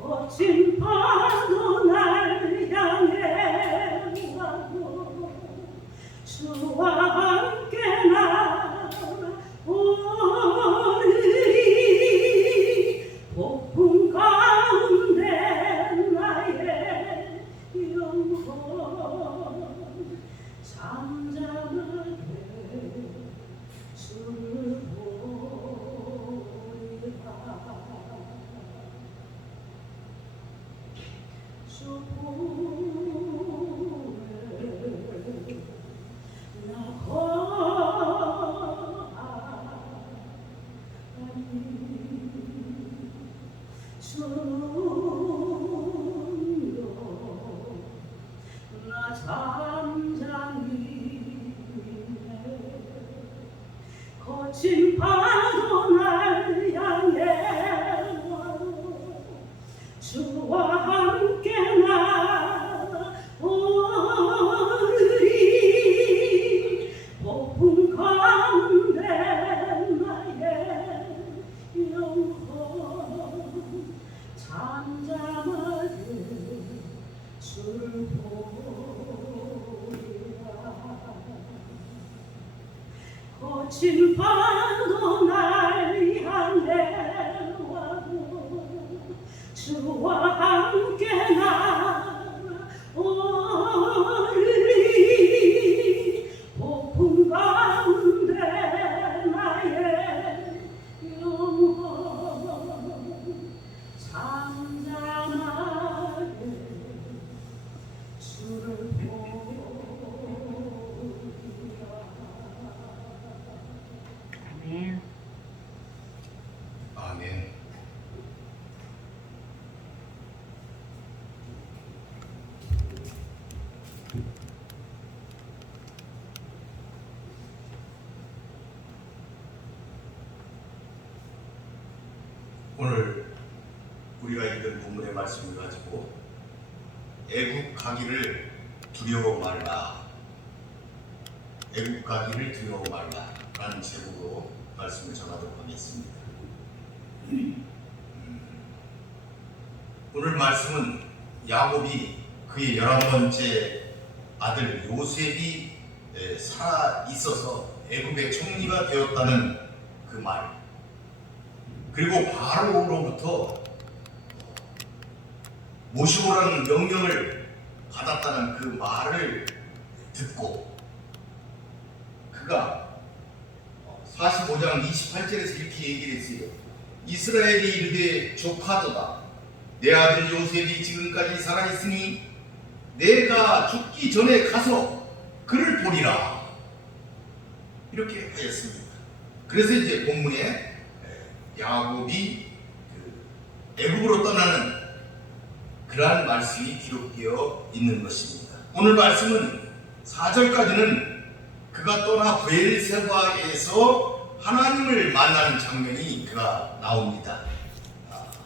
거친 파도 날 향해 가고 주와 함께 나오리 폭풍 가운데 나의 영혼 잠잠하게 주를 보리라 주 보에 나 거하리 주여 나 잠잠히 거친 파도 날 향해 와도 주와 함께 나오리 폭풍 가운데 나의 영혼 잠잠하게 주를 보리라 거친 파도 날 향해 와도 주와 함께 나오리 폭풍 가운데 나의 영혼 잠잠하게 주를 보리라. 아멘. 아멘. 오늘 우리가 읽은 본문의 말씀을 가지고 애국 가기를 두려워 말라, 애국 가기를 두려워 말라 라는 제목으로 말씀을 전하도록 하겠습니다. 오늘 말씀은 야곱이 그의 11번째 아들 요셉이 살아 있어서 애굽의 총리가 되었다는 그 말, 그리고 바로로부터 모시고라는 명령을 받았다는 그 말을 듣고 그가 45장 28절에서 이렇게 얘기를 했어요. 이스라엘이 이르되 조카도다. 내 아들 요셉이 지금까지 살아있으니 내가 죽기 전에 가서 그를 보리라. 이렇게 하였습니다. 그래서 이제 본문에 야곱이 애굽으로 떠나는 그러한 말씀이 기록되어 있는 것입니다. 오늘 말씀은 4절까지는 그가 떠나 브엘세바에서 하나님을 만나는 장면이 그가 나옵니다.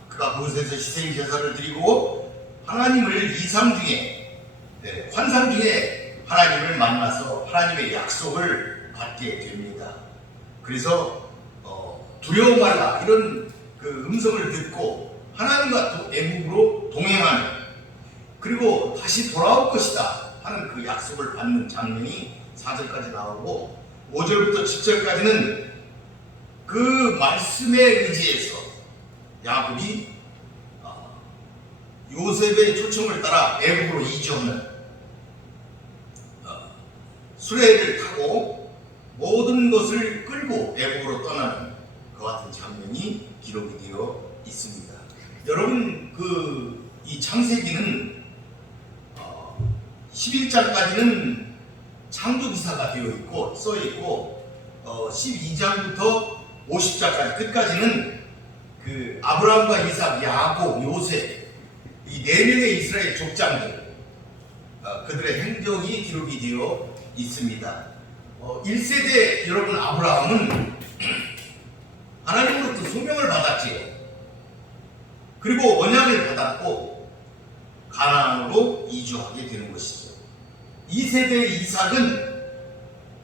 그가 그곳에서 희생제사를 드리고 하나님을 이상 중에 환상 중에 하나님을 만나서 하나님의 약속을 받게 됩니다. 그래서 두려워 말라 이런 그 음성을 듣고 하나님과 애국으로 동행하는, 그리고 다시 돌아올 것이다 하는 그 약속을 받는 장면이 4절까지 나오고 5절부터 10절까지는 그 말씀에 의지해서 야곱이 요셉의 초청을 따라 애국으로 이주하는, 수레를 타고 모든 것을 끌고 애국으로 떠나는 그 같은 장면이 기록이 되어 있습니다. 여러분, 이 창세기는 11장까지는 창조기사가 되어 있고 써 있고 12장부터 50장까지 끝까지는 그 아브라함과 이삭, 야곱, 요셉 이 이 4명의 이스라엘 족장들 그들의 행적이 기록이 되어 있습니다. 1세대 여러분 아브라함은 하나님으로부터 소명을 받았지요. 그리고 언약을 받았고 가나안으로 이주하게 되는 것이죠. 2세대 이삭은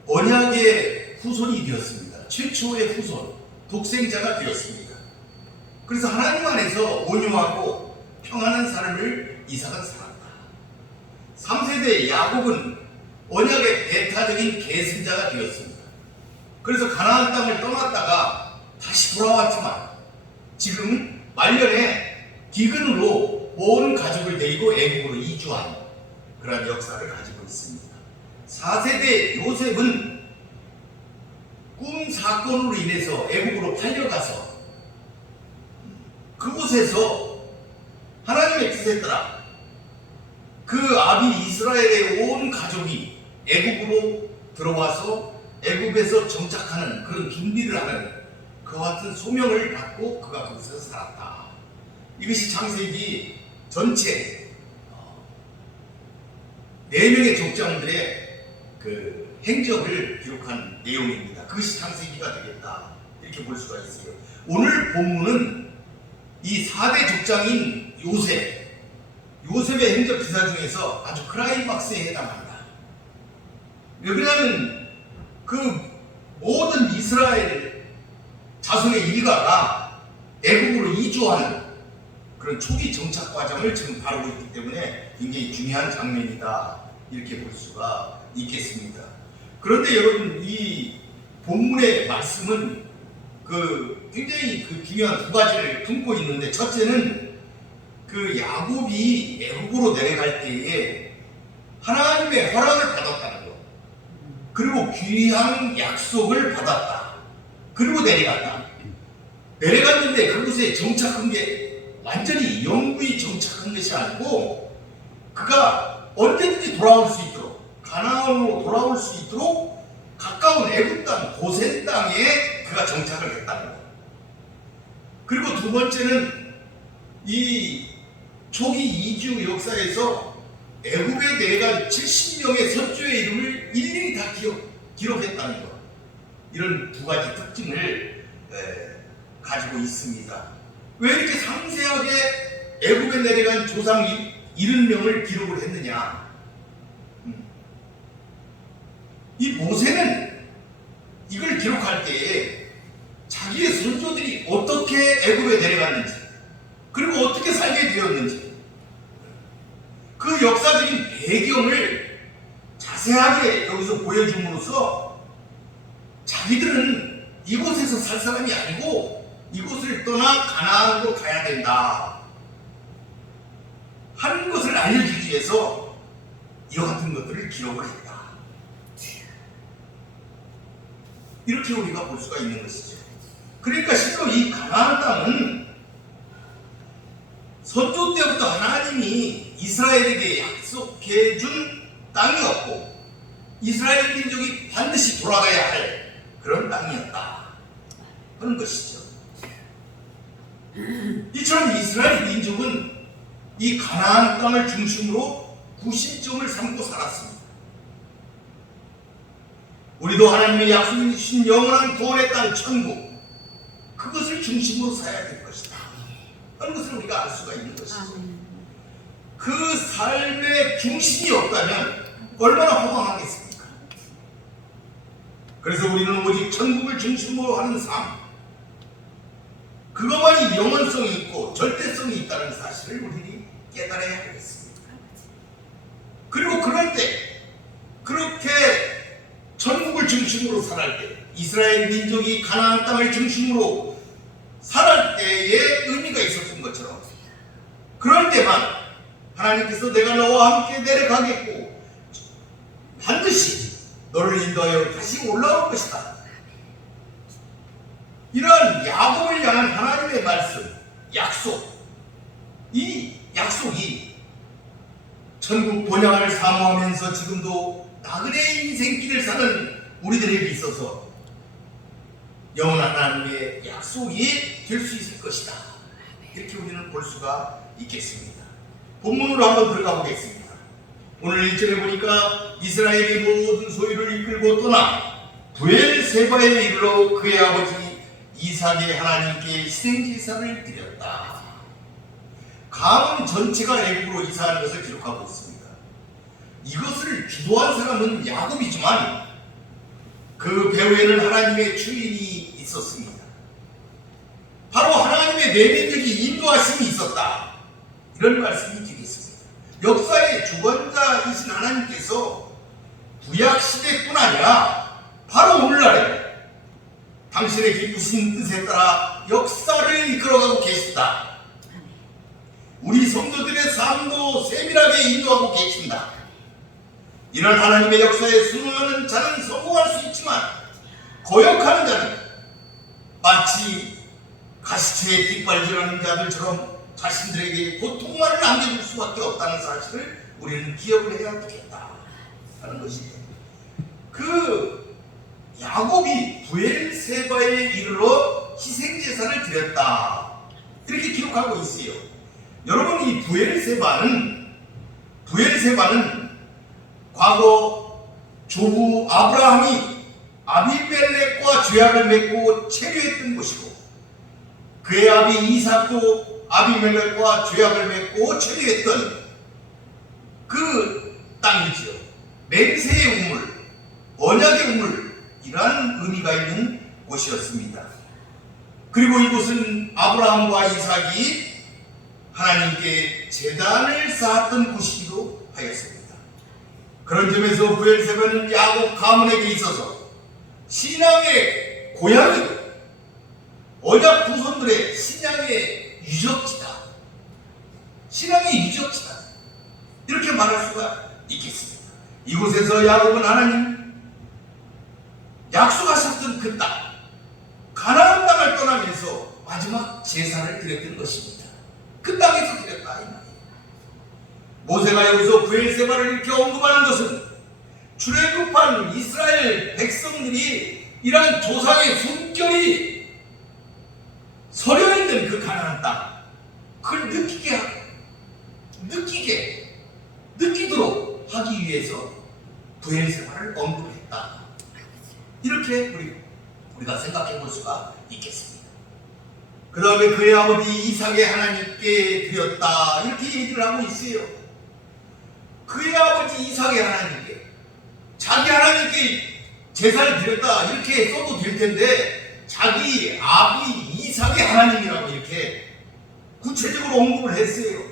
언약의 후손이 되었습니다. 최초의 후손, 독생자가 되었습니다. 그래서 하나님 안에서 온유하고 평안한 삶을 이삭은 살았다. 3세대 야곱은 언약의 대타적인 계승자가 되었습니다. 그래서 가나안 땅을 떠났다가 다시 돌아왔지만 지금 말년에 기근으로 온 가족을 데리고 애국으로 이주한 그런 역사를 가지고 있습니다. 4세대 요셉은 꿈 사건으로 인해서 애국으로 팔려가서 그곳에서 하나님의 뜻에 따라 그 아비 이스라엘의 온 가족이 애국으로 들어와서 애국에서 정착하는 그런 준비를 하는 그와 같은 소명을 받고 그가 그곳에서 살았다. 이것이 창세기 전체 4명의 족장들의 그 행적을 기록한 내용입니다. 그것이 창세기가 되겠다 이렇게 볼 수가 있어요. 오늘 본문은 이 4대 족장인 요셉의 행적 기사 중에서 아주 클라이막스에 해당합니다. 왜 그러냐면 그 모든 이스라엘 자손의 일가가 애국으로 이주하는 그런 초기 정착 과정을 지금 바르고 있기 때문에 굉장히 중요한 장면이다 이렇게 볼 수가 있겠습니다. 그런데 여러분 이 본문의 말씀은 굉장히 중요한 두 가지를 품고 있는데, 첫째는 그 야곱이 애굽으로 내려갈 때에 하나님의 허락을 받았다는 것, 그리고 귀한 약속을 받았다, 그리고 내려갔는데 그곳에 정착한 게 완전히 영구히 정착한 것이 아니고 그가 언제든지 돌아올 수 있도록, 가나안으로 돌아올 수 있도록 가까운 애굽 땅, 고센 땅에 그가 정착을 했다는 것. 그리고 두 번째는 이 초기 이주 역사에서 애굽에 내려간 70명의 선조의 이름을 일일이 다 기록했다는 것. 이런 두 가지 특징을 가지고 있습니다. 왜 이렇게 상세하게 애굽에 내려간 조상 70명을 기록을 했느냐? 이 모세는 이걸 기록할 때에 자기의 선조들이 어떻게 애굽에 내려갔는지, 그리고 어떻게 살게 되었는지, 그 역사적인 배경을 자세하게 여기서 보여줌으로써 자기들은 이곳에서 살 사람이 아니고 이곳을 떠나 가나안으로 가야 된다 하는 것을 알려주기 위해서 이와 같은 것들을 기록을 했다. 이렇게 우리가 볼 수가 있는 것이죠. 그러니까 실로 이 가나안 땅은 선조 때부터 하나님이 이스라엘에게 약속해 준 땅이었고 이스라엘 민족이 반드시 돌아가야 할 그런 땅이었다 하는 것이죠. 이처럼 이스라엘 민족은 이 가나안 땅을 중심으로 구심점을 삼고 살았습니다. 우리도 하나님의 약속해 주신 영원한 구원의 땅 천국, 그것을 중심으로 살아야 될 것이다 하는 것을 우리가 알 수가 있는 것이죠. 그 삶의 중심이 없다면 얼마나 허망하겠습니까? 그래서 우리는 오직 천국을 중심으로 하는 삶, 그것만이 영원성이 있고 절대성이 있다는 사실을 우리는 깨달아야 하겠습니다. 그리고 그럴 때, 그렇게 천국을 중심으로 살할 때, 이스라엘 민족이 가나안 땅을 중심으로 살할 때의 의미가 있었던 것처럼, 그럴 때만 하나님께서 내가 너와 함께 내려가겠고 반드시 너를 인도하여 다시 올라올 것이다, 이러한 야곱을 향한 하나님의 말씀, 약속, 이 약속이 천국 본향을 사모하면서 지금도 나그네 인생길을 사는 우리들에게 있어서 영원한 하나님의 약속이 될 수 있을 것이다, 이렇게 우리는 볼 수가 있겠습니다. 본문으로 한번 들어가 보겠습니다. 오늘 1절에 보니까 이스라엘이 모든 소유를 이끌고 떠나 브엘세바에 이르러 그의 아버지 이삭의 하나님께 희생제사를 드렸다. 가문 전체가 애굽으로 이사하는 것을 기록하고 있습니다. 이것을 주도한 사람은 야곱이지만 그 배후에는 하나님의 주인이 있었습니다. 바로 하나님의 내면적인 인도하심이 있었다. 이런 말씀이 되겠습니다. 역사의 주관자이신 하나님께서 구약시대뿐 아니라 바로 오늘날에 당신의 기쁘신 뜻에 따라 역사를 이끌어가고 계신다. 우리 성도들의 삶도 세밀하게 인도하고 계신다. 이런 하나님의 역사에 순응하는 자는 성공할 수 있지만 거역하는 자는 마치 가시체에 뒷발질하는 자들처럼 자신들에게 고통만을 남겨줄 수밖에 없다는 사실을 우리는 기억을 해야 되겠다 하는 것입니다. 그 야곱이 브엘세바에 이르러 희생제사를 드렸다 이렇게 기록하고 있어요. 여러분, 이 브엘세바는 과거 조부 아브라함이 아비멜렉과 죄악을 맺고 체류했던 곳이고 그의 아비 이삭도 아비멜렉과 죄악을 맺고 체류했던 그 땅이지요. 맹세의 우물, 언약의 우물이라는 의미가 있는 곳이었습니다. 그리고 이곳은 아브라함과 이삭이 하나님께 제단을 쌓았던 곳이기도 하였습니다. 그런 점에서 브엘세바는 야곱 가문에게 있어서 신앙의 고향이고 언약 후손들의 신앙의 유적지다. 신앙의 유적지다. 이렇게 말할 수가 있겠습니다. 이곳에서 야곱은 하나님 약속하셨던 그 땅, 가나안 땅을 떠나면서 마지막 제사를 드렸던 것입니다. 그 땅에서 드렸다 이 말이에요. 모세가 여기서 브엘세바를 이렇게 언급하는 것은 출애굽한 이스라엘 백성들이 이러한 조상의 숨결이 서려있는 그 가나안 땅, 그걸 느끼도록 하기 위해서 브엘세바를 언급했다. 이렇게 우리가 생각해 볼 수가 있겠습니다. 그 다음에 그의 아버지 이삭의 하나님께 드렸다 이렇게 얘기를 하고 있어요. 그의 아버지 이삭의 하나님께, 자기 하나님께 제사를 드렸다 이렇게 써도 될 텐데 자기 아비 이삭의 하나님이라고 이렇게 구체적으로 언급을 했어요.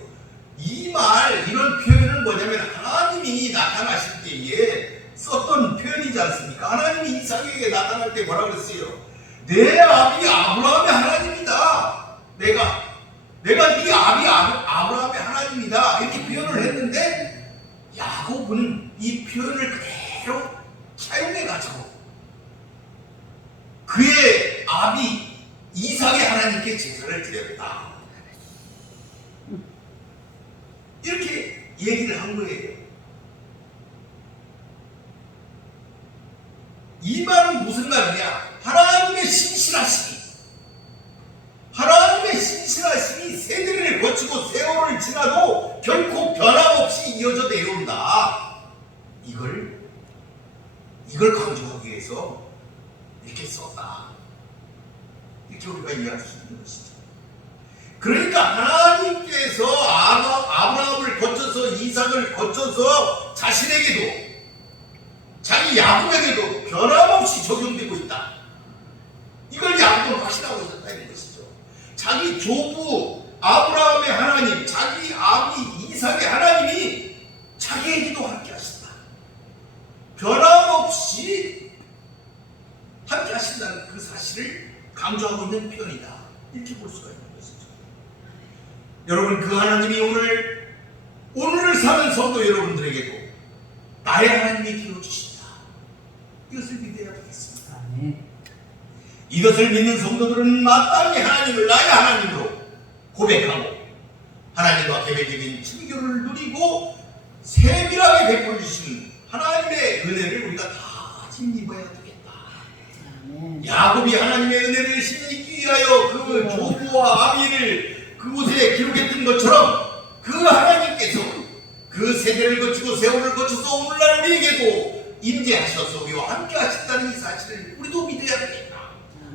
이런 표현은 뭐냐면 하나님이 나타나실 때에 썼던 표현이지 않습니까? 하나님이 이삭에게 나타날 때 뭐라 그랬어요? 내 아비 아브라함의 하나님이다. 내가 네 아비 아브라함의 하나님이다. 이렇게 표현을 했는데 야곱은 이 표현을 그대로 차용해가지고 그의 아비 이삭의 하나님께 제사를 드렸다. 이렇게 얘기를 한 거예요. 이 말은 무슨 말이냐? 하나님의 신실하심이 세대를 거치고 세월을 지나도 결코 변함없이 이어져 내려온다. 이걸 강조하기 위해서 이렇게 썼다. 이렇게 우리가 이해할 수 있는 것이죠. 그러니까 하나님께서 아브라함을 거쳐서 이삭을 거쳐서 자신에게도 자기 야곱에게도 변함없이 적용되고 있다. 이걸 야곱은 확신하고 있었다는 것이죠. 자기 조부 아브라함의 하나님, 자기 아비 이삭의 하나님이 자기에게도 함께 하신다. 변함없이 함께 하신다는 그 사실을 강조하고 있는 표현이다. 이렇게 볼 수가 있는 것이죠. 여러분, 그 하나님이 오늘을 사는 성도 여러분들에게도 나의 하나님이 되어주신다. 이것을 믿어야 되겠습니다. 이것을 믿는 성도들은 마땅히 하나님을 나의 하나님으로 고백하고 하나님과 개별적인 친교를 누리고 세밀하게 베풀어 주신 하나님의 은혜를 우리가 다 힘입어야 되겠다. 야곱이 하나님의 은혜를 힘입기 위하여 그 조부와 아비를 그곳에 기록했던 것처럼 그 하나님께서 그 세대를 거치고 세월을 거쳐서 오늘날 우리에게도 임재하셔서 우리와 함께 하신다는 이 사실을 우리도 믿어야 되겠다.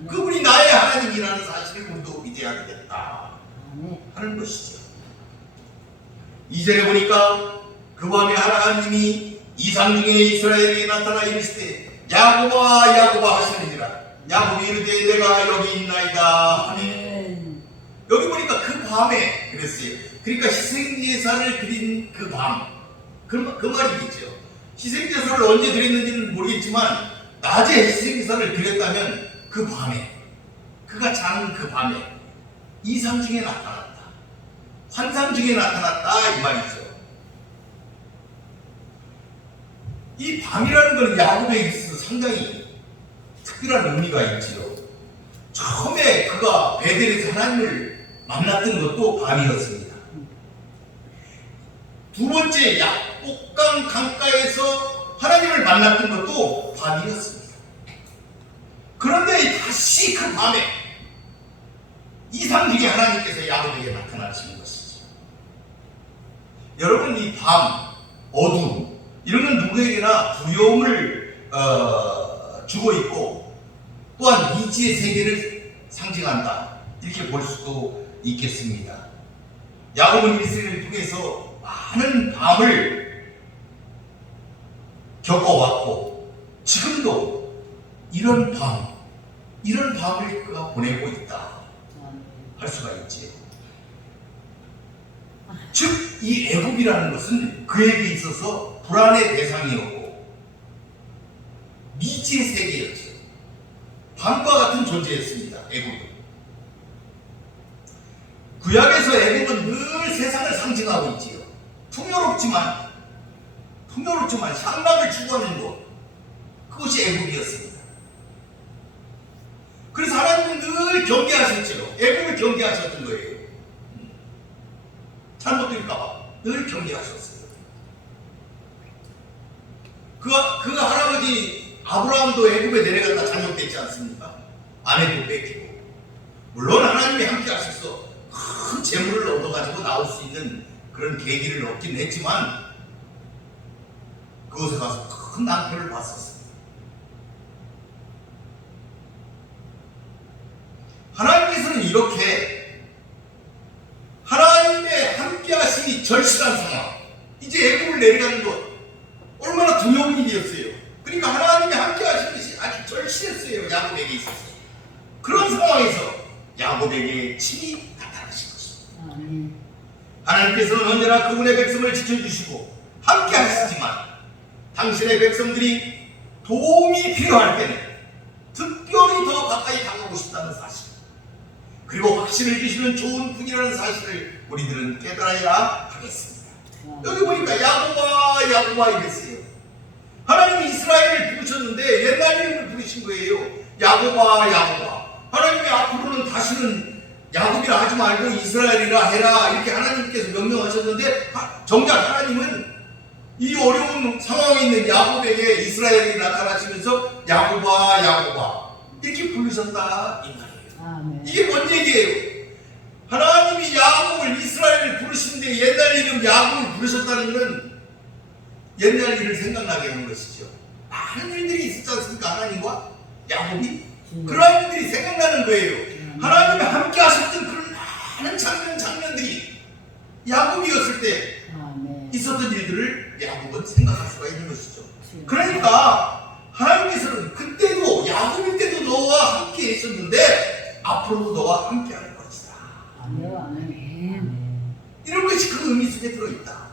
그분이 나의 하나님이라는 사실을 우리도 믿어야 되겠다 하는 것이죠. 2절에 보니까 그 밤에 하나님이 이상 중에 이스라엘에게 나타나 이르시되 야곱아 야곱아 하시느니라. 야곱이 이르되 내가 여기 있나이다 하니. 여기 보니까 그 밤에 그랬어요. 그러니까 희생제사를 드린 그 밤, 그 말이겠죠. 희생제사를 언제 드렸는지는 모르겠지만 낮에 희생제사를 드렸다면 그 밤에, 그가 자는 그 밤에 이상 중에 나타났다, 환상 중에 나타났다 이 말이죠. 이 밤이라는 것은 야곱에게 있어서 상당히 특별한 의미가 있지요. 처음에 그가 베델에서 하나님을 만났던 것도 밤이었습니다. 두 번째 약복강 강가에서 하나님을 만났던 것도 밤이었습니다. 그런데 다시 그 밤에 이상 중에 하나님께서 야곱에게 나타나시는 것이죠. 여러분, 이 밤, 어둠 이런 건 누구에게나 두려움을 주고 있고 또한 미지의 세계를 상징한다 이렇게 볼 수도 있겠습니다. 야곱은 이스라엘을 통해서 많은 밤을 겪어왔고 지금도 이런 밤을 그가 보내고 있다 할 수가 있지. 즉 이 애굽이라는 것은 그에게 있어서 불안의 대상이었고 미지의 세계였죠. 밤과 같은 존재였습니다. 애굽은. 구약에서 애굽은 늘 세상을 상징하고 있지요. 풍요롭지만 향락을 추구하는 것, 그것이 애굽이었습니다. 그래서 하나님은 늘 경계하셨죠. 애굽을 경계하셨던 거예요. 잘못될까봐 늘 경계하셨어요. 그 할아버지 아브라함도 애굽에 내려갔다 잠적됐지 않습니까? 아내도 뺏기고. 물론 하나님이 함께 하셔서 큰 재물을 얻어가지고 나올 수 있는 그런 계기를 얻긴 했지만 그곳에 가서 큰 낭패를 봤었어요. 하나님께서는 이렇게 하나님의 함께 하심이 절실한 상황, 이제 애굽을 내려가는 것 얼마나 두려운 일이었어요. 그러니까 하나님의 함께 하신 것이 아주 절실했어요. 야곱에게 있어서. 그런 상황에서 야곱에게 친히 나타나신 것입니다. 하나님께서는 언제나 그분의 백성을 지켜주시고 함께 하시지만 당신의 백성들이 도움이 필요할 때는 특별히 더 가까이 다가오고 싶다는 사실, 그리고 확신을 주시는 좋은 분이라는 사실을 우리들은 깨달아야 하겠습니다. 여기 보니까 야곱아 야곱아 이랬어요. 하나님이 이스라엘을 부르셨는데 옛날 이름을 부르신 거예요. 야곱아 야곱아. 하나님이 앞으로는 다시는 야곱이라 하지 말고 이스라엘이라 해라 이렇게 하나님께서 명령하셨는데 정작 하나님은 이 어려운 상황에 있는 야곱에게 이스라엘이 나타나시면서 야곱아 야곱아 이렇게 부르셨다 이 말이에요. 이게 뭔 얘기예요? 하나님이 야곱을 이스라엘을 부르시는데 옛날 이름 야곱을 부르셨다는 것은 옛날 일을 생각나게 하는 것이죠. 많은 일들이 있었지 않습니까? 하나님과 야곱이 그러한 일들이 생각나는 거예요. 하나님이 함께 하셨던 그런 많은 장면들이 야곱이었을 때 있었던 일들을 야곱은 생각할 수가 있는 것이죠. 그러니까 하나님께서는 그때도 야곱일 때도 너와 함께 있었는데 앞으로도 너와 함께 할 것이다. 이런 것이 그 의미 속에 들어있다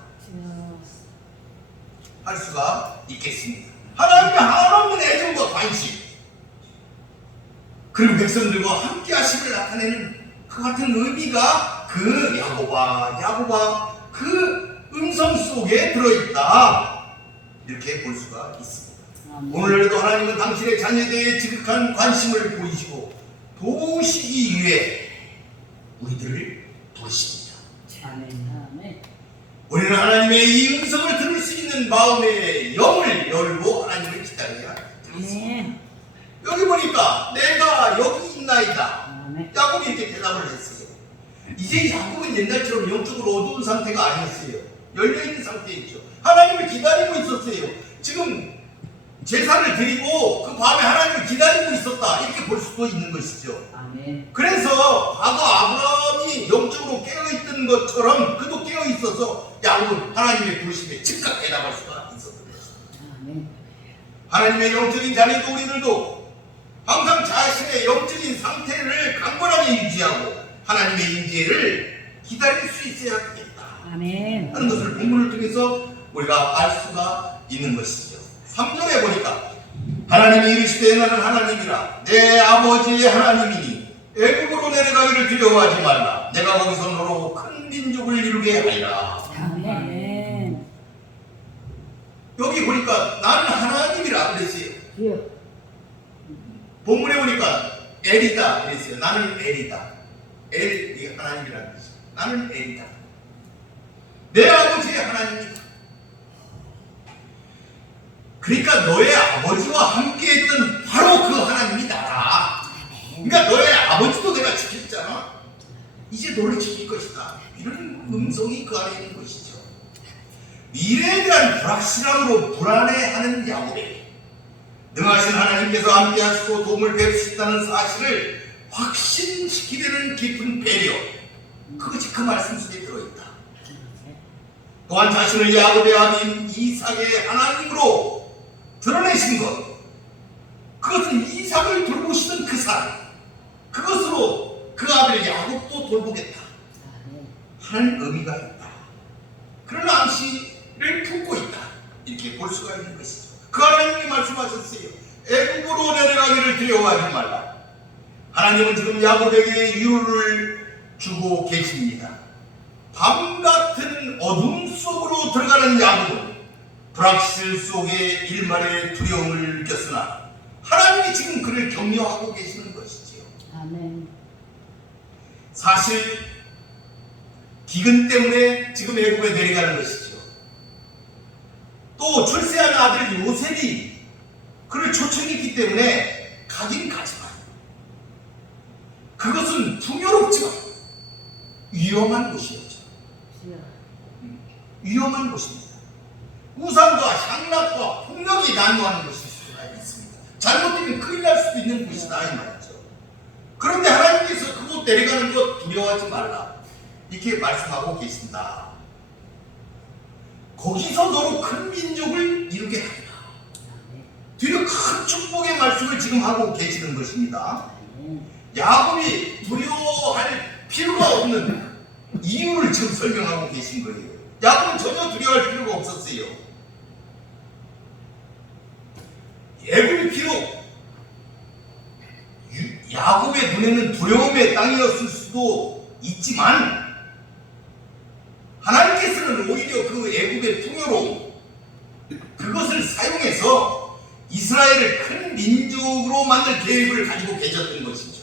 할 수가 있겠습니다. 하나님의 한없는 애정과 관심, 그리고 백성들과 함께 하심을 나타내는 그 같은 의미가 그 야곱아 야곱아 그 음성 속에 들어있다 이렇게 볼 수가 있습니다. 오늘날도 하나님은 당신의 자녀에 대해 지극한 관심을 보이시고 도우시기 위해 우리들을 부르십니다. 우리는 하나님의 이 음성을 들을 수 있는 마음의 영을 열고 하나님을 기다려야 되겠습니다. 여기 보니까 내가 여기 있나이다. 야곱이 이렇게 대답을 했어요. 2절 이제 야곱은 옛날처럼 영적으로 어두운 상태가 아니었어요. 열려있는 상태였죠. 하나님을 기다리고 있었어요. 지금 제사를 드리고 그 밤에 하나님을 기다리고 있었다, 이렇게 볼 수도 있는 것이죠. 아멘. 그래서 과거 아브라함이 영적으로 깨어있던 것처럼 그도 깨어있어서 야곱은 하나님의 부르심에 즉각 대답할 수가 있었던 것입니다. 아멘. 하나님의 영적인 자녀도 우리들도 항상 자신의 영적인 상태를 강건하게 유지하고 하나님의 임재를 기다릴 수 있어야 하겠다 아멘. 하는 것을 본문을 통해서 우리가 알 수가 있는 것이죠. 3절에 보니까 하나님이 이르시되 나는 하나님이라 내 아버지의 하나님이니 애굽으로 내려가기를 두려워하지 말라. 내가 거기서 너로 큰 민족을 이루게 하리라. 아멘. 여기 보니까 나는 하나님이라 그랬어요. 주여. 본문에 보니까 엘이다 그랬어요. 나는 엘이다. 엘, 이게 하나님이라는 뜻이에요. 나는 엘이다. 내 아버지의 하나님이다. 그러니까 너의 아버지와 함께했던 바로 그 하나님이 나다. 그러니까 너의 아버지도 내가 지켰잖아. 이제 너를 지킬 것이다. 이런 음성이 그 안에 있는 것이죠. 미래에 대한 불확실함으로 불안해하는 야곱에게 능하신 하나님께서 함께하시고 도움을 베푸신다는 사실을 확신시키려는 깊은 배려, 그것이 그 말씀 속에 들어있다. 또한 자신을 야곱의 아들 이삭의 하나님으로 드러내신 것, 그것은 이삭을 돌보시던 그 사람, 그것으로 그 아들 야곱도 돌보겠다 하는 의미가 있다. 그런 암시를 품고 있다, 이렇게 볼 수가 있는 것이죠. 그 하나님이 말씀하셨어요. 애굽으로 내려가기를 두려워하지 말라. 하나님은 지금 야곱에게 유를 주고 계십니다. 밤 같은 어둠 속으로 들어가는 야곱은 불확실 속에 일말의 두려움을 느꼈으나 하나님이 지금 그를 격려하고 계시는 것이지요. 아멘. 사실 기근 때문에 지금 애굽에 내려가는 것이죠. 또 출세한 아들 요셉이 그를 초청했기 때문에 가긴 가지만 그것은 풍요롭지만 위험한 곳이었죠. 주여. 위험한 곳입니다. 우상과 향락과 폭력이 난무하는 곳일 수가 있습니다. 잘못되면 큰일 날 수도 있는 곳이다 이 말이죠. 그런데 하나님께서 그곳 내려가는 것 두려워하지 말라, 이렇게 말씀하고 계신다. 거기서 너로 큰 민족을 이루게 하리라. 뒤로 큰 축복의 말씀을 지금 하고 계시는 것입니다. 야곱이 두려워할 필요가 없는 이유를 지금 설명하고 계신 거예요. 야곱은 전혀 두려워할 필요가 없었어요. 애굽이 비록 야곱의 눈에는 두려움의 땅이었을 수도 있지만 하나님께서는 오히려 그 애굽의 풍요로움, 그것을 사용해서 이스라엘을 큰 민족으로 만들 계획을 가지고 계셨던 것이죠.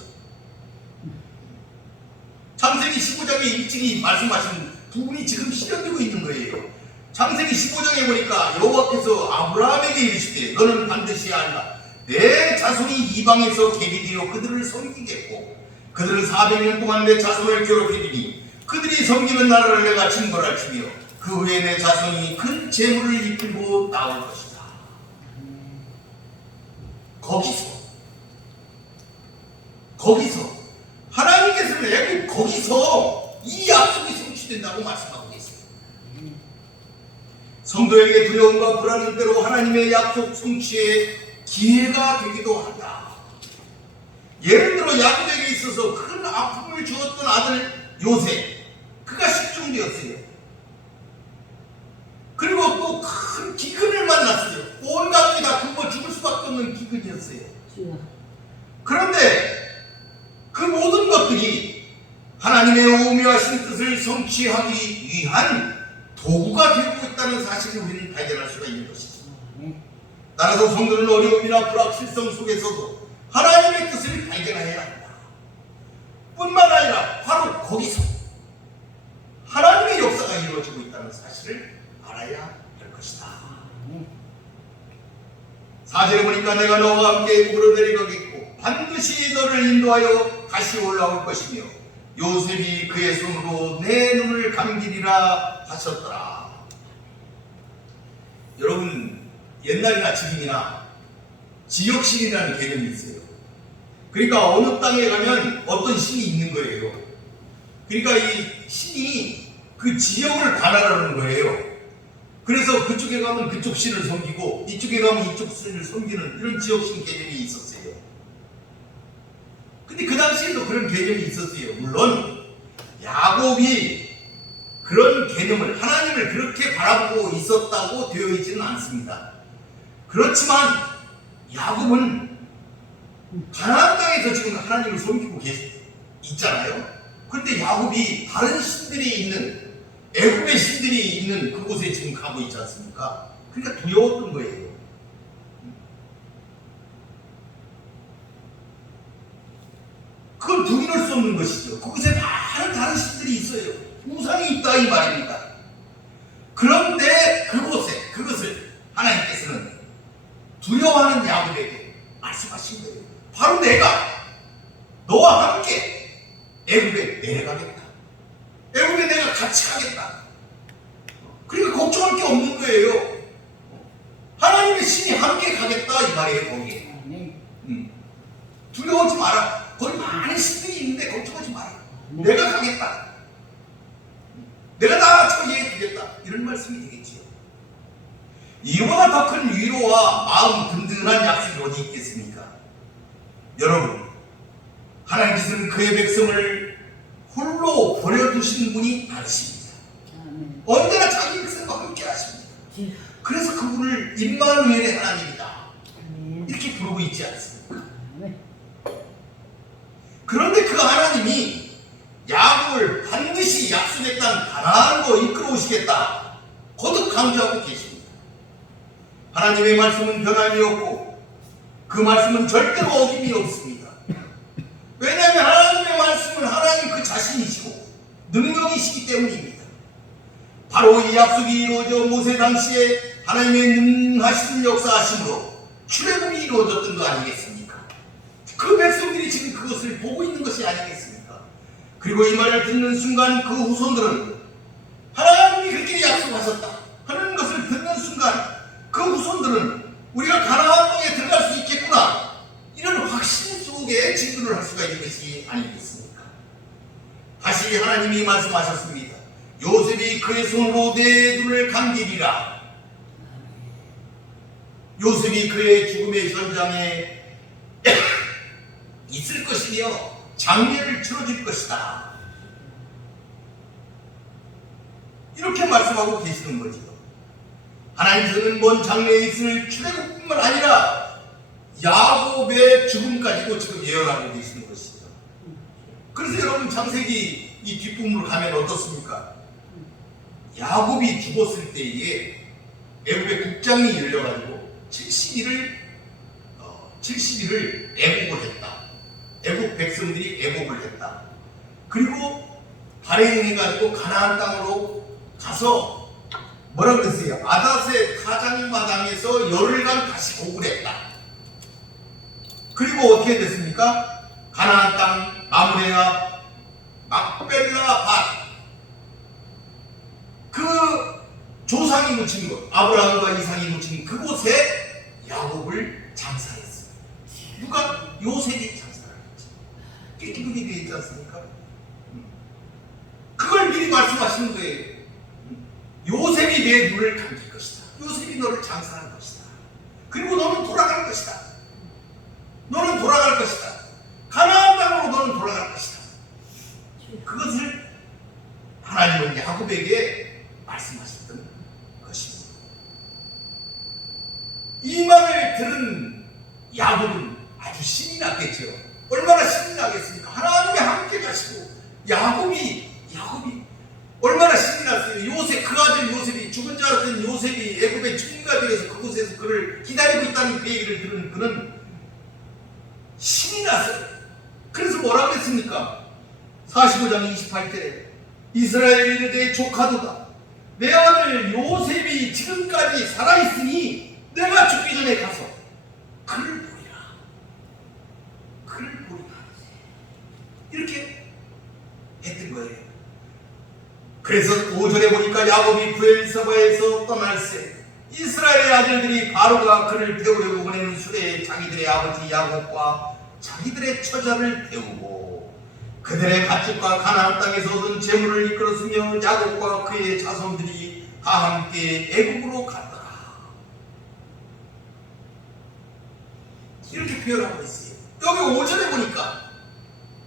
창세기 15장에 일찍이 말씀하신 부분이 지금 실현되고 있는 거예요. 창세기 15장에 보니까 여호와께서 아브라함에게 이르시되 너는 반드시 알라. 내 자손이 이방에서 계기되어 그들을 섬기겠고 그들은 400년 동안 내 자손을 괴롭히리니 그들이 섬기는 나라를 내가 징벌할 치며 그 후에 내 자손이 큰 재물을 이끌고 나올 것이다. 거기서 하나님께서는 애굽 거기서 이 약속이 성취된다고 말씀하고 계세요. 성도에게 두려움과 불안은 때로 하나님의 약속 성취의 기회가 되기도 한다. 예를 들어 야곱에게 있어서 큰 아픔을 주었던 아들 요셉, 그가 실종되었어요. 그리고 또 큰 기근을 만났어요. 온 가족이 다 굶어 죽을 수밖에 없는 기근이었어요. 그런데 그 모든 것들이 하나님의 오묘하신 뜻을 성취하기 위한 도구가 되고 있다는 사실을 우리는 발견할 수가 있는 것이죠. 따라서 성도는 어려움이나 불확실성 속에서도 하나님의 뜻을 발견해야 한다. 뿐만 아니라 바로 거기서 하나님의 역사가 이루어지고 있다는 사실을 알아야 할 것이다. 4절에 보니까 내가 너와 함께 애굽으로 내려가겠고 반드시 너를 인도하여 다시 올라올 것이며 요셉이 그의 손으로 내 눈을 감기리라 하셨더라. 여러분, 옛날이나 지금이나 지역신이라는 개념이 있어요. 그러니까 어느 땅에 가면 어떤 신이 있는 거예요. 그러니까 이 신이 그 지역을 관할하는 거예요. 그래서 그쪽에 가면 그쪽 신을 섬기고 이쪽에 가면 이쪽 신을 섬기는 이런 지역신 개념이 있었어요. 근데 그 당시에도 그런 개념이 있었어요. 물론 야곱이 그런 개념을, 하나님을 그렇게 바라보고 있었다고 되어 있지는 않습니다. 그렇지만 야곱은 가나안 땅에서 지금 하나님을 섬기고 있잖아요. 그런데 야곱이 다른 신들이 있는, 애굽의 신들이 있는 그곳에 지금 가고 있지 않습니까? 그러니까 두려웠던 거예요. 그걸 부인할 수 없는 것이죠. 그곳에 많은 다른 신들이 있어요. 우상이 있다 이 말입니다. 그런데 그것을 하나님께서는 두려워하는 야곱에게 말씀하신 거예요. 바로 내가 너와 함께 애굽에 내려가겠다. 애굽에 내가 같이 가겠다. 그러니까 걱정할 게 없는 거예요. 하나님의 신이 함께 가겠다 이 말이에요. 거기에 두려워하지 마라. 거기 많은 신들이 있는데 걱정하지 마라. 내가 가겠다. 내가 다 처리해 주겠다. 이런 말씀이 되겠지요. 이보다 더 큰 위로와 마음 든든한 약속이 어디 있겠습니까? 여러분, 하나님께서는 그의 백성을 홀로 버려두시는 분이 아니십니다. 언제나 자기 백성과 함께 하십니다. 그래서 그분을 임마누엘의 하나님이다 이렇게 부르고 있지 않습니까? 그런데 그 하나님이 야곱을 반드시 약속의 땅 가나안으로 이끌어 오시겠다 거듭 강조하고 계십니다. 하나님의 말씀은 변함이 없고 그 말씀은 절대로 어김이 없습니다. 왜냐하면 하나님의 말씀은 하나님 그 자신이시고 능력이시기 때문입니다. 바로 이 약속이 이루어져 모세 당시에 하나님의 능하신 역사하심으로 출애굽이 이루어졌던 거 아니겠습니까? 그 백성들이 지금 그것을 보고 있는 것이 아니겠습니까? 그리고 이 말을 듣는 순간 그 후손들은 하나님이 그렇게 약속하셨다 하는 것을 듣는 순간 그 후손들은 우리가 가나안 땅에 들어갈 수 있겠구나 이런 확신 속에 진군을 할 수가 있는 것이 아니겠습니까? 다시 하나님이 말씀하셨습니다. 요셉이 그의 손으로 내 눈을 감기리라. 요셉이 그의 죽음의 현장에 있을 것이며 장례를 치러줄 것이다. 이렇게 말씀하고 계시는 거죠. 하나님께서는 먼 장래에 있을 출애굽뿐만 아니라 야곱의 죽음까지도 지금 예언하고 계시는 것이죠. 그래서 여러분 창세기 이 뒷부분으로 가면 어떻습니까? 야곱이 죽었을 때에 애굽의 국장이 열려가지고 70일을 애국을 했다. 애국 백성들이 애국을 했다. 그리고 발행해가지고 가나안 땅으로 가서 뭐라 그랬어요? 아닷의 타작마당에서 열흘간 다시 곡을 했다. 그리고 어떻게 됐습니까? 가나안 땅 마므레아 막벨라 밭 그 조상이 묻힌 것, 아브라함과 이삭이 묻힌 그곳에 야곱을 장사했어요. 누가? 요셉이 장사를 했죠. 이렇게 그게 되어 있지 않습니까? 그걸 미리 말씀하시는 거예요. 요셉이 내 눈을 감길 것이다. 요셉이 너를 장사할 것이다. 그리고 너는 돌아갈 것이다. 너는 돌아갈 것이다. 가나안 땅으로 너는 돌아갈 것이다. 그것을 하나님은 야곱에게 말씀하셨던 것입니다. 이 말을 들은 야곱은 아주 신이 났겠죠. 얼마나 신이 나겠습니까? 하나님이 함께 가시고 야곱이 얼마나 신이 났어요. 요셉, 그 아들 요셉이, 죽은 줄 알았던 요셉이 애굽의 총리가 되어서 그곳에서 그를 기다리고 있다는 그 얘기를 들은 그는 신이 났어요. 그래서 뭐라고 했습니까? 45장 28절에 이스라엘에 대해 조카도다. 내 아들 요셉이 지금까지 살아있으니 내가 죽기 전에 가서 그를 보리라. 이렇게 그래서 5절에 보니까 야곱이 브엘세바에서 떠날새 이스라엘의 아들들이 바로가 그를 태우려고 보내는 수레에 자기들의 아버지 야곱과 자기들의 처자를 태우고 그들의 가축과 가나안 땅에서 얻은 재물을 이끌었으며 야곱과 그의 자손들이 다 함께 애굽으로 갔더라. 이렇게 표현하고 있어요. 여기 5절에 보니까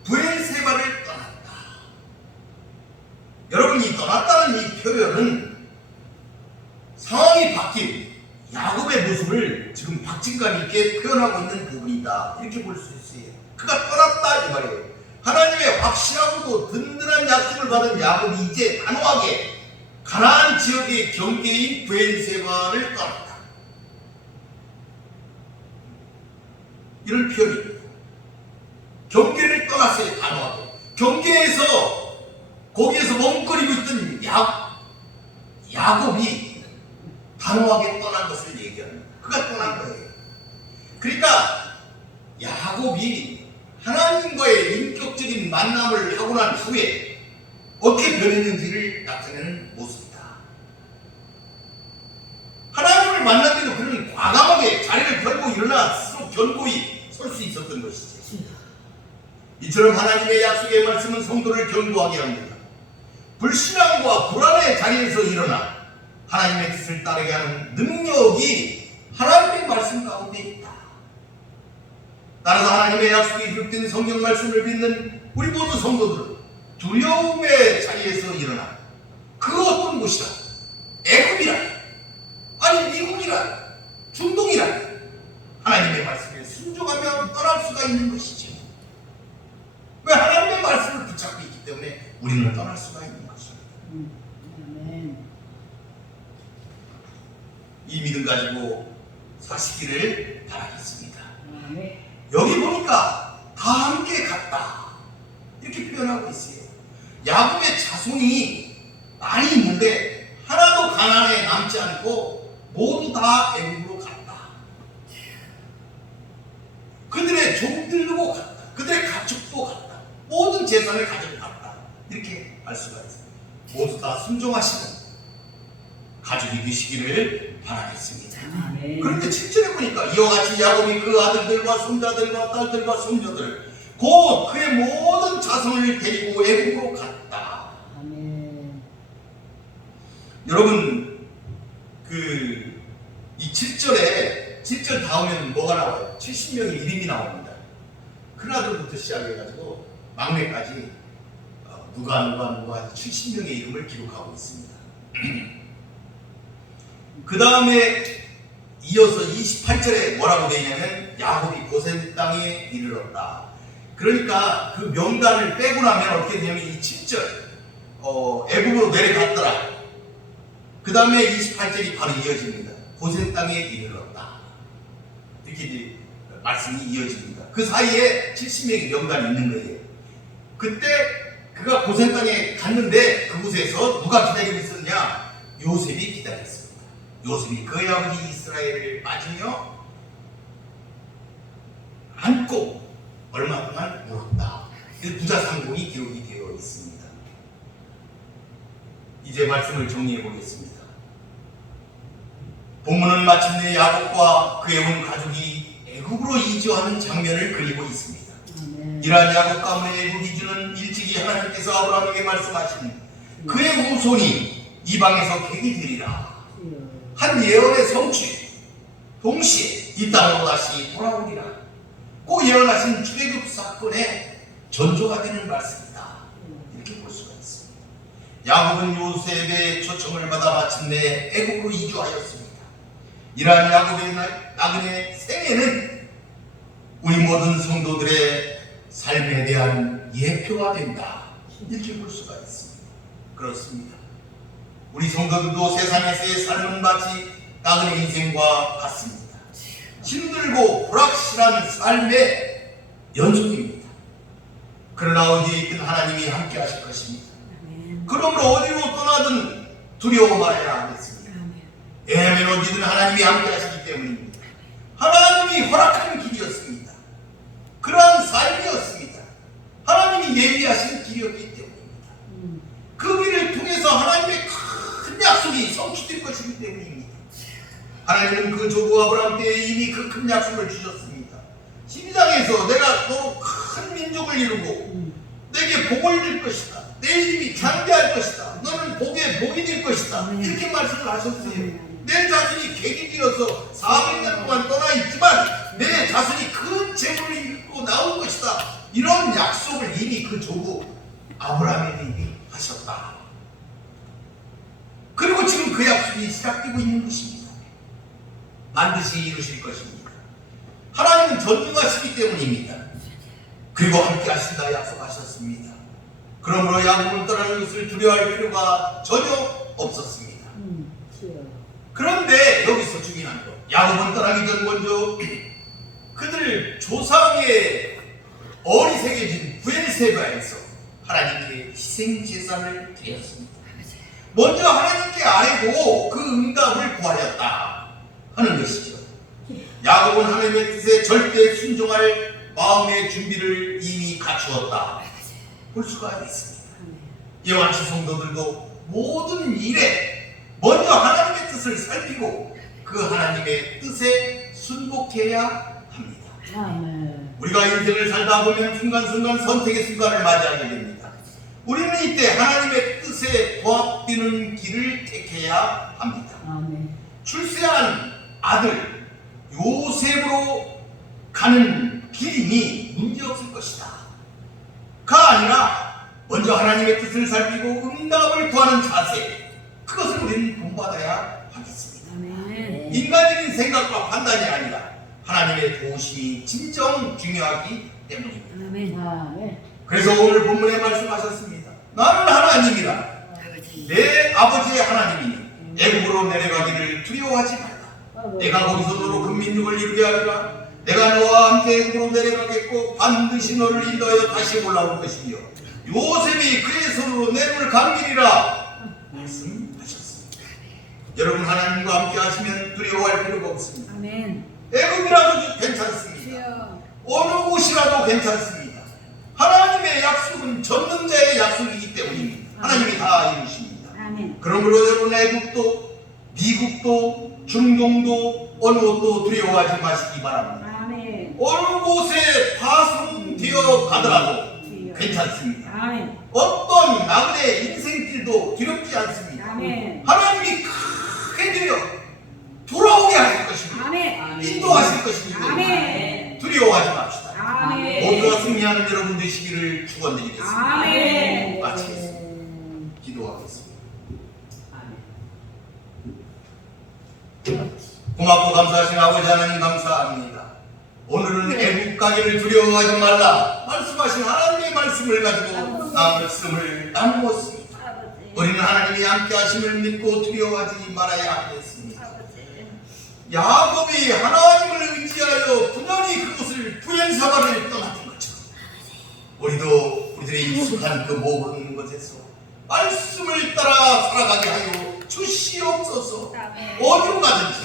브엘세바를 떠났다. 여러분, 이 떠났다는 이 표현은 상황이 바뀐 야곱의 모습을 지금 박진감 있게 표현하고 있는 부분이다, 이렇게 볼 수 있어요. 그가 떠났다 이 말이에요. 하나님의 확실하고도 든든한 약속을 받은 야곱이 이제 단호하게 가나안 지역의 경계인 브엘세바를 떠났다, 이런 표현입니다. 경계를 떠났어요. 단호하게. 경계에서 거기에서 멍거리고 있던 야곱이 단호하게 떠난 것을 얘기합니다. 그가 떠난 거예요. 그러니까 야곱이 하나님과의 인격적인 만남을 하고 난 후에 어떻게 변했는지를 나타내는 모습이다. 하나님을 만나기도 그는 과감하게 자리를 펴고 일어나 스스로 견고히 설 수 있었던 것이죠. 이처럼 하나님의 약속의 말씀은 성도를 견고하게 합니다. 불신앙과 불안의 자리에서 일어나 하나님의 뜻을 따르게 하는 능력이 하나님의 말씀 가운데 있다. 따라서 하나님의 약속이 기록된 성경 말씀을 믿는 우리 모두 성도들은 두려움의 자리에서 일어나 그 어떤 곳이라, 애굽이라, 아니 미국이라, 중동이라, 하나님의 말씀에 순종하며 떠날 수가 있는 것이죠. 왜? 하나님의 말씀을 붙잡고 있기 때문에 우리는 떠날 수가 있는 것입니다. 아멘. 이 믿음 가지고 사시기를 바라겠습니다. 아멘. 여기 보니까 다 함께 갔다, 이렇게 표현하고 있어요. 야곱의 자손이 많이 있는데 하나도 가나안에 남지 않고 모두 다 애굽으로 갔다. 그들의 종들도 갔다. 그들의 가축도 갔다. 모든 재산을 가지고 갔다, 이렇게 알 수가 있어요. 모두 다 순종하시는 가족이 되시기를 바라겠습니다. 아멘. 그런데 7절에 보니까 이와 같이 야곱이 그 아들들과 손자들과 딸들과 손녀들 곧 그의 모든 자손을 데리고 애굽으로 갔다. 아멘. 여러분, 이 7절 다음에는 뭐가 나와요? 70명의 이름이 나옵니다. 큰아들부터 시작해가지고 막내까지 누가 70명의 이름을 기록하고 있습니다. 그 다음에 이어서 28절에 뭐라고 되어 있냐면 야곱이 고센 땅에 이르렀다. 그러니까 그 명단을 빼고 나면 어떻게 되냐면 이 7절 애굽으로 내려갔더라. 그 다음에 28절이 바로 이어집니다. 고센 땅에 이르렀다, 이렇게 이제 말씀이 이어집니다. 그 사이에 70명의 명단이 있는 거예요. 그때 그가 고센 땅에 갔는데 그곳에서 누가 기다리고 있었냐? 요셉이 기다렸습니다. 요셉이 그의 아버지 이스라엘을 맞으며 안고 얼마 동안 울었다. 부자상봉이 기록이 되어 있습니다. 이제 말씀을 정리해 보겠습니다. 본문은 마침내 야곱과 그의 온 가족이 애굽으로 이주하는 장면을 그리고 있습니다. 아멘. 이러한 야곱 가문의 애굽 이주는 일찍이 하나님께서 아브라함에게 말씀하신 그의 후손이 이방에서 객이 되리라 한 예언의 성취, 동시에 이 땅으로 다시 돌아오리라 고 예언하신 출애굽 사건의 전조가 되는 말씀이다, 이렇게 볼 수가 있습니다. 야곱은 요셉의 초청을 받아 마침내 애굽으로 이주하였습니다. 이러한 야곱의 나그네 생애는 우리 모든 성도들의 삶에 대한 예표가 된다, 이렇게 볼 수가 있습니다. 그렇습니다. 우리 성도들도 세상에서의 삶은 마치 나그네 인생과 같습니다. 힘들고 불확실한 삶의 연속입니다. 그러나 어디에 있든 하나님이 함께 하실 것입니다. 그러므로 어디로 떠나든 두려워 말아야 하겠습니다. 왜냐하면 어디든 하나님이 함께 하시기 때문입니다. 하나님이 허락하는 길이었습니다. 그러한 삶이었습니다. 하나님이 예비하신 길이었기 때문입니다. 그 길을 통해서 없어질 것이기 때문입니다. 하나님은 그 조부 아브라함 때에 이미 그 큰 약속을 주셨습니다. 12장에서 내가 너 큰 민족을 이루고 내게 복을 줄 것이다. 내 이름이 장대할 것이다. 너는 복에 복이 될 것이다. 이렇게 말씀을 하셨어요. 내 자손이 객이 되어서 400년 동안 떠나 있지만 내 자손이 큰 재물을 이루고 나올 것이다. 이런 약속을 이미 그 조부 아브라함에게 이미 하셨다. 그리고 지금 그 약속이 시작되고 있는 것입니다. 반드시 이루실 것입니다. 하나님은 전능하시기 때문입니다. 그리고 함께 하신다 약속하셨습니다. 그러므로 야곱을 떠나는 것을 두려워할 필요가 전혀 없었습니다. 그런데 여기서 중요한 것, 야곱은 떠나기 전 먼저 그들 조상의 어리새겨진 부엘세바에서 하나님께 희생 제사를 드렸습니다. 먼저 하나님께 아뢰고 그 응답을 구하였다 하는 것이죠. 야곱은 하나님의 뜻에 절대 순종할 마음의 준비를 이미 갖추었다 볼 수가 있습니다. 이와 같이 성도들도 모든 일에 먼저 하나님의 뜻을 살피고 그 하나님의 뜻에 순복해야 합니다. 아멘. 우리가 인생을 살다 보면 순간순간 선택의 순간을 맞이하게 됩니다. 우리는 이때 하나님의 뜻에 부합되는 길을 택해야 합니다. 아멘. 출세한 아들 요셉으로 가는 길이니 문제없을 것이다 가 아니라 먼저 하나님의 뜻을 살피고 응답을 구하는 자세, 그것을 우리는 본받아야 하겠습니다. 아멘. 인간적인 생각과 판단이 아니라 하나님의 도우심이 진정 중요하기 때문입니다. 아멘. 아멘. 그래서 오늘 본문에 말씀하셨습니다. 나는 하나님이라, 내 아버지의 하나님이니 애굽으로 내려가기를 두려워하지 말라. 내가 거기서 너로 큰 민족을 이루게 하리라. 내가 너와 함께 애굽으로 내려가겠고 반드시 너를 인도하여 다시 올라올 것이며 요셉이 그의 손으로 내 눈을 감기리라 말씀하셨습니다. 여러분, 하나님과 함께 하시면 두려워할 필요가 없습니다. 아멘. 애굽이라도 괜찮습니다. 어느 곳이라도 괜찮습니다. 하나님의 약속은 전능자의 약속이기 때문입니다. 하나님이 다 이루십니다. 아멘. 그러므로 여러분, 애굽도 미국도 중동도 어느 곳도 두려워하지 마시기 바랍니다. 아멘. 어느 곳에 파송되어 가더라도 괜찮습니다. 아멘. 어떤 나그네 인생길도 두렵지 않습니다. 아멘. 하나님이 크게 되어 돌아오게 하실 것입니다. 아멘. 인도하실 것입니다. 아멘. 두려워하지 맙시다. 아멘. 모두가 승리하는 여러분 되시기를 축원드리겠습니다. 아멘. 마치겠습니다. 기도하겠습니다. 고맙고 감사하신 아버지 하나님 감사합니다. 오늘은 애국 가기를 두려워하지 말라 말씀하신 하나님의 말씀을 가지고 말씀을 나누었습니다. 우리는 하나님이 함께 하심을 믿고 두려워하지 말아야 하겠습니다. 야곱이 하나님을 의지하여 분연히 그곳을 부엘세바를 떠났던 것처럼 우리도 우리들의 익숙한 그 모르는 것에서 말씀을 따라 살아가게 하여 주시옵소서. 어디로 가든지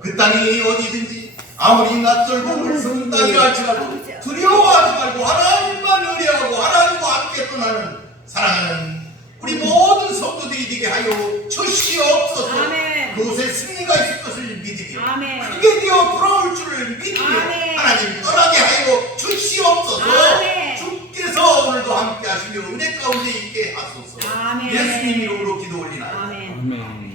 그 땅이 어디든지 아무리 낯설고 물스러운 땅이라 할지라도 두려워하지 말고 하나님만 의뢰하고 하나님과 함께 떠나는 사랑하는 우리 모든 성도들이 되게 하여 주시옵소서. 아멘. 그곳에 승리가 있을 것을 믿으며 아멘. 크게 되어 돌아올 줄을 믿으며 아멘. 하나님 떠나게 하여 주시옵소서. 아멘. 주께서 오늘도 함께 하시며 은혜 가운데 있게 하소서. 아멘. 예수님 이름으로 기도 올리나이다. 아멘. 아멘.